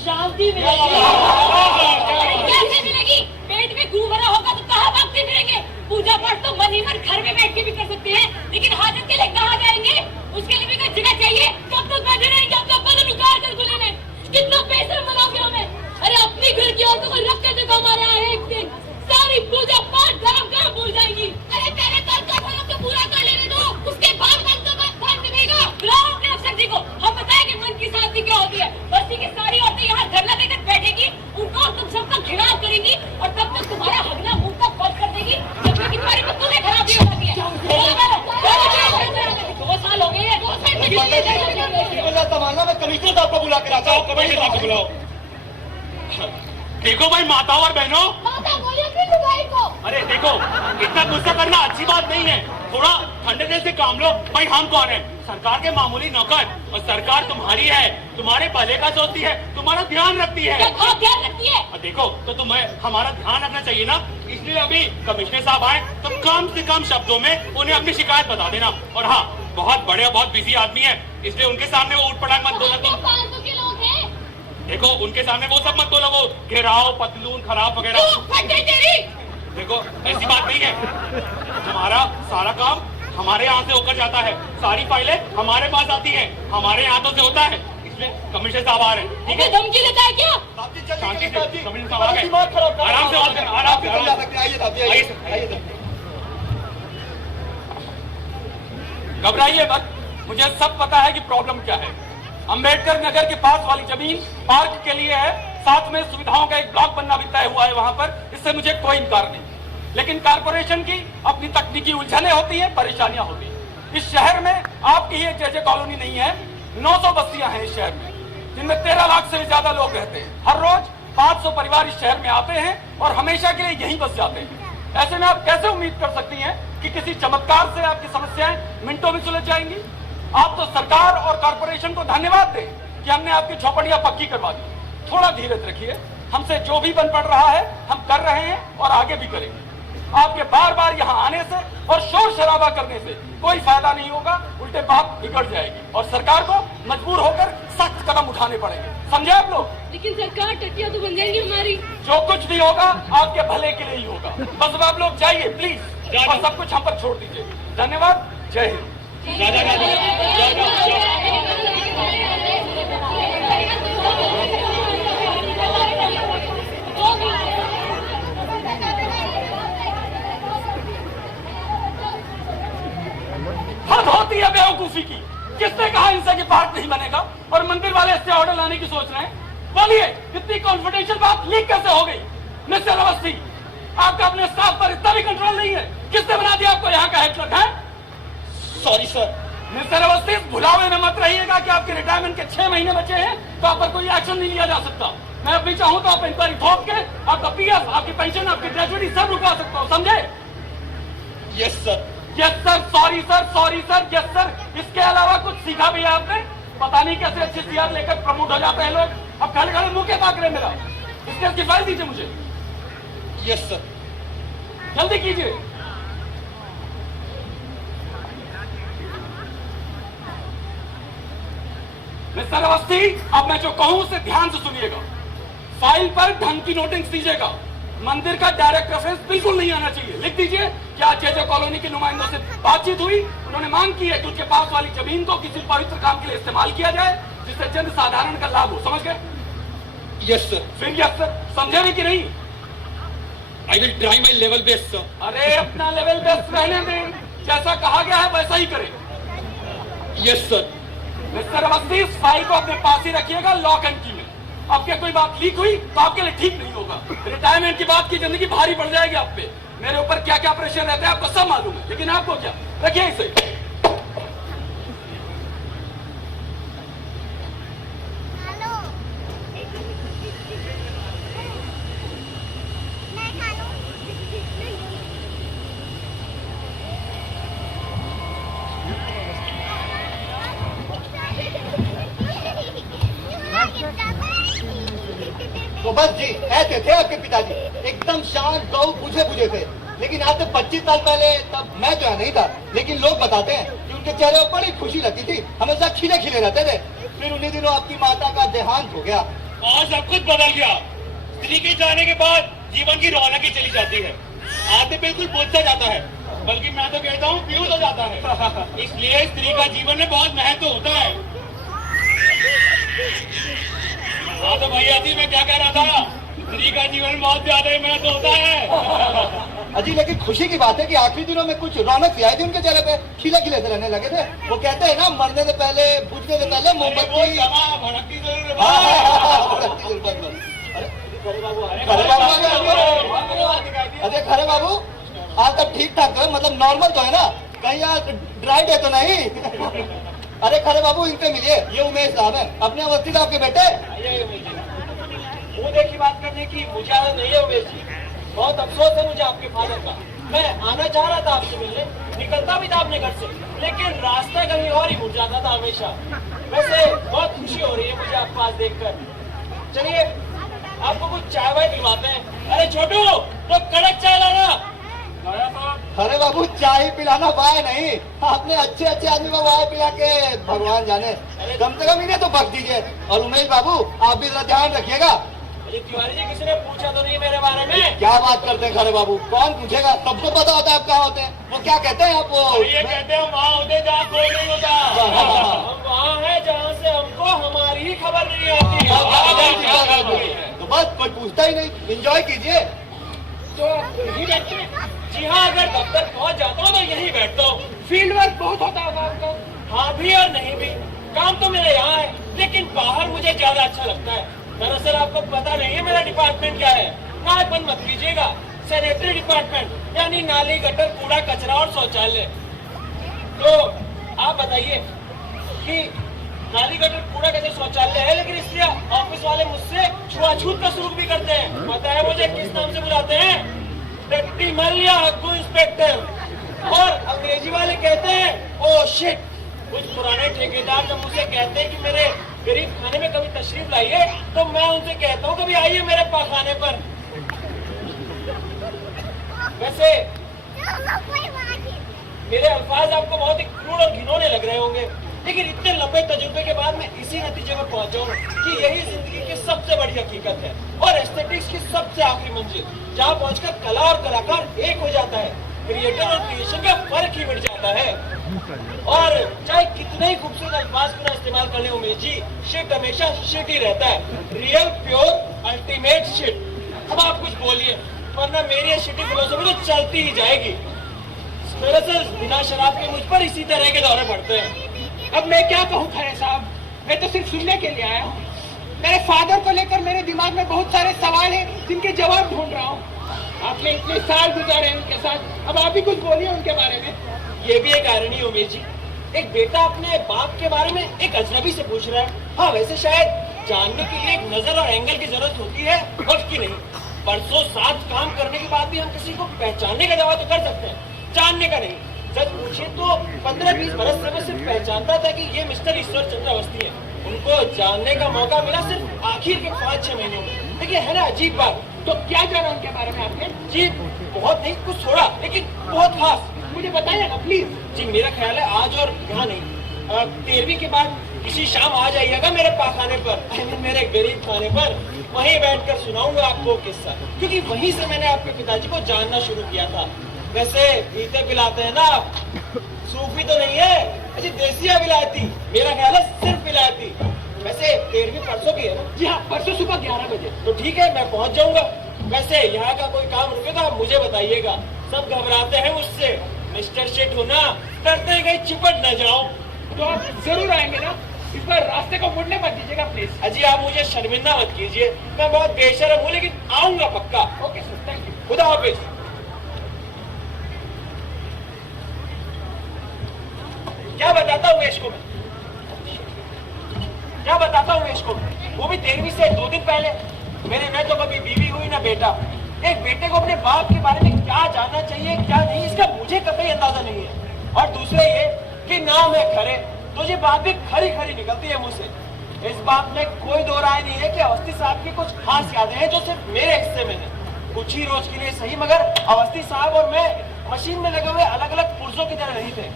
शांति मिलेगी। कैसे मिलेगी? पेट में गू भरा होगा तो कहाँ भागते फिरेंगे? पूजा पाठ तो मन ही मन घर में बैठ के भी कर सकते हैं, लेकिन हाजत के लिए कहाँ जाएंगे? उसके लिए भी कोई जगह चाहिए। कब तक बैठे रहेंगे अपना बदन उतार खुले में? कितना पैसा बनाओगे हमें? अरे अपनी घर की औरतों को रख के देखो, हमारे यहाँ एक दिन सारी पूजा पाठ धर्म कहाँ भूल जाएंगी। अरे पहले कल का धर्म तो पूरा कर लेने दो, उसके बाद मन तो मत ध्यान देगा। बुलाओ अपने अफसर जी को, हम बताएं कि मन की शांति क्या होती है। बस्ती की सारी औरतें यहाँ धरना देकर बैठेगी, उनको और तुम सबका घिराव करेंगी और तब तक तुम्हारा हगना मुंह तक कॉल कर देगी, जब तक तुम्हारी को तुम्हें खराबी हो जाती है। 2 साल हो गए हैं, 2 साल में जमाना में कमिश्नर साहब को बुला कर आता हूँ। कमिश्नर साहब को बुलाओ। देखो भाई माताओं और बहनों, माता बोलिए अपनी लुगाई को। अरे देखो, इतना गुस्सा करना अच्छी बात नहीं है। थोड़ा ठंडे से काम लो। भाई हम कौन है? सरकार के मामूली नौकर, और सरकार तुम्हारी है, तुम्हारे भले का सोचती है, तुम्हारा ध्यान रखती है। क्या ध्यान रखती है? देखो तो तुम्हें हमारा ध्यान रखना चाहिए ना, इसलिए अभी कमिश्नर साहब आए तो कम से कम शब्दों में उन्हें अपनी शिकायत बता देना। और हाँ, बहुत बड़े और बहुत बिजी आदमी है, इसलिए उनके सामने वो उठ पटांग मत बोलना तुम। फालतू के लोग हैं। देखो उनके सामने वो सब मत बोलो, वो घेराव पतलून खराब वगैरह। देखो ऐसी बात नहीं है, हमारा सारा काम हमारे यहाँ से होकर जाता है, सारी फाइलें हमारे पास आती हैं, हमारे हाथों से होता है, इसलिए कमिश्नर साहब आ रहे हैं। ठीक है, धमकी देता है क्या? शांति से, कमिश्नर साहब आ गए, आराम से बात करना, आराम से। आइए घबराइए मत, मुझे सब पता है कि प्रॉब्लम क्या है। अंबेडकर नगर के पास वाली जमीन पार्क के लिए है, साथ में सुविधाओं का एक ब्लॉक बनना भी तय हुआ है वहां पर, इससे मुझे कोई इनकार नहीं। लेकिन कारपोरेशन की अपनी तकनीकी उलझनें होती हैं, परेशानियां होती हैं। इस शहर में आपकी ही एक जैसे कॉलोनी नहीं है, 900 बस्तियां हैं इस शहर में, जिनमें 13 लाख से भी ज्यादा लोग रहते हैं। हर रोज 500 परिवार इस शहर में आते हैं और हमेशा के लिए यहीं बस जाते हैं। ऐसे में आप कैसे उम्मीद कर सकती हैं कि किसी चमत्कार से आपकी समस्याएं मिनटों में सुलझ जाएंगी? आप तो सरकार और कारपोरेशन को धन्यवाद दें कि हमने आपकी झोपड़ियां पक्की करवा दी। थोड़ा धीरज रखिए, हमसे जो भी बन पड़ रहा है हम कर रहे हैं और आगे भी करेंगे। आपके बार बार यहाँ आने से और शोर शराबा करने से कोई फायदा नहीं होगा, उल्टे बात बिगड़ जाएगी और सरकार को मजबूर होकर सख्त कदम उठाने पड़ेंगे। समझे आप लोग? लेकिन सरकार टट्टियां तो बन जाएंगी हमारी। जो कुछ भी होगा आपके भले के लिए ही होगा। बस अब आप लोग जाइए प्लीज, और सब कुछ हम पर छोड़ दीजिए। धन्यवाद, जय हिंद। हद होती है बेवकूफी की। किसने कहा इनसे कि पार्क नहीं बनेगा और मंदिर वाले इससे ऑर्डर लाने की सोच रहे हैं? बोलिए, इतनी कॉन्फिडेंशियल बात लीक कैसे हो गई? मिस्टर अवस्थी, आपका अपने स्टाफ पर इतना भी कंट्रोल नहीं है? किसने बना दिया आपको यहाँ का हेड क्लर्क है? Sorry sir. मिस्टर अवस्थी, भुलावे में मत रहिएगा कि आपके रिटायरमेंट के 6 महीने बचे हैं तो आप पर कोई एक्शन नहीं लिया जा सकता। मैं अभी चाहूँ तो आप इंक्वायरी ठोक के आपका पीएफ, आपकी पेंशन, आपकी ग्रेजुएटी सब रुकवा सकता हूँ, समझे? Yes sir. Yes sir, sorry sir, sorry sir, yes sir. इसके अलावा कुछ सीखा भी है आपने? पता नहीं कैसे अच्छी सीआर लेकर प्रमोट हो जाते हैं लोग। अब खड़े खड़े मुंह के ताक रहे मेरा। इसकी फाइल दीजिए मुझे। Yes sir. जल्दी कीजिए। मिस्टर अवस्थी, अब मैं जो कहूं उसे ध्यान से सुनिएगा। फाइल पर ढंग की नोटिंग दीजिएगा। मंदिर का डायरेक्ट रेफरेंस बिल्कुल नहीं आना चाहिए। लिख दीजिए कि आज जे कॉलोनी के नुमाइंदों से बातचीत हुई, उन्होंने मांग की है कि उनके पास वाली जमीन को किसी पवित्र काम के लिए इस्तेमाल किया जाए जिससे जन साधारण का लाभ हो। समझ गए? Yes sir. फिर यस सर, समझे नहीं कि नहीं? I will try my level best sir. अरे अपना लेवल बेस्ट रहने दें, जैसा कहा गया है वैसा ही करें। Yes sir. मिस्टर अवस्थी, इस फाइल को अपने पास ही रखिएगा, लॉक एंड की में। अब क्या कोई बात लीक हुई तो आपके लिए ठीक नहीं होगा। रिटायरमेंट की बात की जिंदगी भारी पड़ जाएगी आप पे। मेरे ऊपर क्या क्या प्रेशर रहता है आपको सब मालूम है, लेकिन आपको क्या? रखिए इसे। तो बस जी, ऐसे थे आपके पिताजी, एकदम शांत, गौ बुझे बुझे थे। लेकिन आज से 25 साल पहले, तब मैं तो यहाँ नहीं था, लेकिन लोग बताते हैं कि उनके चेहरे पर बड़ी खुशी लगती थी, हमेशा खिले खिले रहते थे। फिर उन्हीं दिनों आपकी माता का देहांत हो गया। और सब कुछ बदल गया। स्त्री के जाने के बाद जीवन की रौनक ही चली जाती है। आदमी बिल्कुल बुझ सा जाता है, बल्कि मैं तो कहता हूँ फ्यूज हो जाता है। इसलिए स्त्री का जीवन में बहुत महत्व होता है। हाँ तो भैया जी, मैं क्या कह रहा था, स्त्री का जीवन में बहुत ज्यादा ही महत्व होता है। अजी लेकिन खुशी की बात है कि आखिरी दिनों में कुछ रौनक सी आई थी उनके चेहरे पे, खिले खिले से रहने लगे थे। वो कहते हैं ना, मरने से पहले, बुझने से पहले मोमबत्ती। भड़कती जरूर है। अरे खरे बाबू, आज तक ठीक ठाक है, मतलब नॉर्मल तो है ना, कहीं आज ड्राई डे तो नहीं? अरे खरे बाबू, इनसे मिलिए, ये उमेश साहब है, अपने अवस्थी साहब के बेटे। मुंह देखी बात करने की मुझे आदत नहीं है उमेश जी। बहुत अफसोस है मुझे आपके फादर का। मैं आना चाह रहा था आपसे मिलने, निकलता भी था अपने घर से, लेकिन रास्ता कहीं और ही मुड़ जाता था हमेशा। वैसे बहुत खुशी हो रही है मुझे आपके पास देखकर। चलिए आपको कुछ चाय वाय पिलवाते हैं। अरे छोटू, तो कड़क चाय लाना। अरे बाबू, चाय ही पिलाना वाय नहीं, आपने अच्छे अच्छे आदमी को वाय पिला के भगवान जाने, कम से कम इन्हें तो बख्श दीजिए। और उमेश बाबू, आप भी जरा ध्यान रखिएगा। तिवारी जी, किसी ने पूछा तो नहीं मेरे बारे में? क्या बात करते हैं खरे बाबू, कौन पूछेगा, सबको पता होता है आप कहाँ होते हैं। वो क्या कहते हैं आप? वो ये कहते हैं वहाँ होते जहाँ कोई नहीं होता। हम वहाँ हैं जहाँ से हमको हमारी ही खबर नहीं आती। तो बस कोई पूछता ही नहीं, एंजॉय कीजिए। तो यही बैठते हैं? जी हाँ, अगर दफ्तर पहुँच जाता हूँ तो यही बैठता हूँ। फील्ड वर्क बहुत होता होगा आपका? हाँ भी और नहीं भी। काम तो मेरा यहाँ है, लेकिन बाहर मुझे ज्यादा अच्छा लगता है। दरअसल आपको पता नहीं है मेरा डिपार्टमेंट क्या है। नायकपन मत कीजिएगा, सैनिटरी डिपार्टमेंट, यानी नाली, गटर, कूड़ा कचरा और शौचालय। तो आप बताइए कि नाली, गटर, कूड़ा कचरा, शौचालय है, लेकिन इसलिए ऑफिस वाले मुझसे छुआछूत का सलूक भी करते हैं। पता है मुझे किस नाम से बुलाते हैं? टट्टी मलिया हक्कू इंस्पेक्टर। और अंग्रेजी वाले कहते हैं ओ शिट। कुछ पुराने ठेकेदार जब मुझसे कहते हैं कि मेरे गरीब खाने में कभी तशरीफ लाइए, तो मैं उनसे कहता हूँ कभी आइए मेरे पाखाने पर। वैसे मेरे अल्फाज आपको बहुत ही क्रूर और घिनौने लग रहे होंगे, लेकिन इतने लंबे तजुर्बे के बाद मैं इसी नतीजे पर पहुंचा हूँ कि यही जिंदगी की सबसे बड़ी हकीकत है और एस्थेटिक्स की सबसे आखिरी मंजिल, जहाँ पहुंचकर कला और कलाकार एक हो जाता है, क्रिएटर और क्रिएशन का फर्क ही मिट जाता है। और चाहे कितने ही खूबसूरत अल्फाज को इस्तेमाल कर ले उमेश जी, शिट हमेशा शिट ही रहता है। Real, pure, ultimate shit. अब आप कुछ बोलिए, वरना मेरी शिटी फिलोसफी तो चलती ही जाएगी। दरअसल बिना शराब के मुझ पर इसी तरह के दौरे पड़ते हैं। अब मैं क्या कहूँ खरे साहब, मैं तो सिर्फ सुनने के लिए आया हूँ। मेरे फादर को लेकर मेरे दिमाग में बहुत सारे सवाल हैं जिनके जवाब ढूंढ रहा हूँ। आपने इतने साल गुजारे हैं उनके साथ, अब आप भी कुछ बोलिए उनके बारे में। ये भी एक आयरनी है उमेश जी, एक बेटा अपने बाप के बारे में एक अजनबी से पूछ रहा है। हाँ, वैसे शायद जानने के लिए एक नजर और एंगल की जरूरत होती है, वक्त की नहीं। बरसों साथ काम करने के बाद भी हम किसी को पहचानने का दावा तो कर सकते हैं, जानने का नहीं। सच पूछे तो 15-20 बरस से मैं सिर्फ पहचानता था कि ये मिस्टर ईश्वर चंद्र अवस्थी है। उनको जानने का मौका मिला सिर्फ आखिर के 5-6 महीनों में। लेकिन है ना अजीब बात। तो क्या जाना उनके बारे में आपने? जी बहुत नहीं, कुछ थोड़ा, लेकिन बहुत खास। मुझे बताइए ना प्लीज। जी मेरा ख्याल है आज और यहाँ नहीं, 13वीं के बाद किसी शाम आ जाइएगा मेरे पाखाने पर, मेरे गरीब खाने पर। वहीं बैठकर सुनाऊंगा आपको किस्सा, क्योंकि वहीं से मैंने आपके पिताजी को जानना शुरू किया था। वैसे पीते पिलाते हैं ना आप, सूफी तो नहीं है, अच्छी देसिया विलायती, मेरा ख्याल है सिर्फ विलायती। वैसे 13वीं परसों की है ना? जी हाँ, परसों सुबह 11 बजे। तो ठीक है, मैं पहुंच जाऊंगा। वैसे यहाँ का कोई काम रुके तो आप मुझे बताइएगा। सब घबराते हैं मुझसे, मिस्टर शिट हो ना, डरते हैं कहीं चिपट न जाओ। तो आप जरूर आएंगे ना? इस बार रास्ते को मुड़ने मत दीजिएगा प्लीज। अजी आप मुझे शर्मिंदा मत कीजिए, मैं बहुत बेशर्म हूँ, लेकिन आऊंगा पक्का। Okay sir, thank you. खुदा हाफिज। क्या बताता हूँ उमेश को मैं, क्या बताता हूँ उमेश को, वो भी 13वीं से 2 दिन पहले। मेरे न तो कभी बीवी हुई ना बेटा। एक बेटे को अपने बाप के बारे में क्या जानना चाहिए क्या नहीं, इसका मुझे कभी अंदाजा नहीं है। और दूसरे ये कि नाम है खरे, तो ये बात भी खरी खरी निकलती है मुझसे। इस बात में कोई दो राय नहीं है कि अवस्थी साहब की कुछ खास यादें हैं जो सिर्फ मेरे हिस्से में है। कुछ ही रोज के लिए सही, मगर अवस्थी साहब और मैं मशीन में लगे हुए अलग अलग पुर्जों की तरह नहीं थे।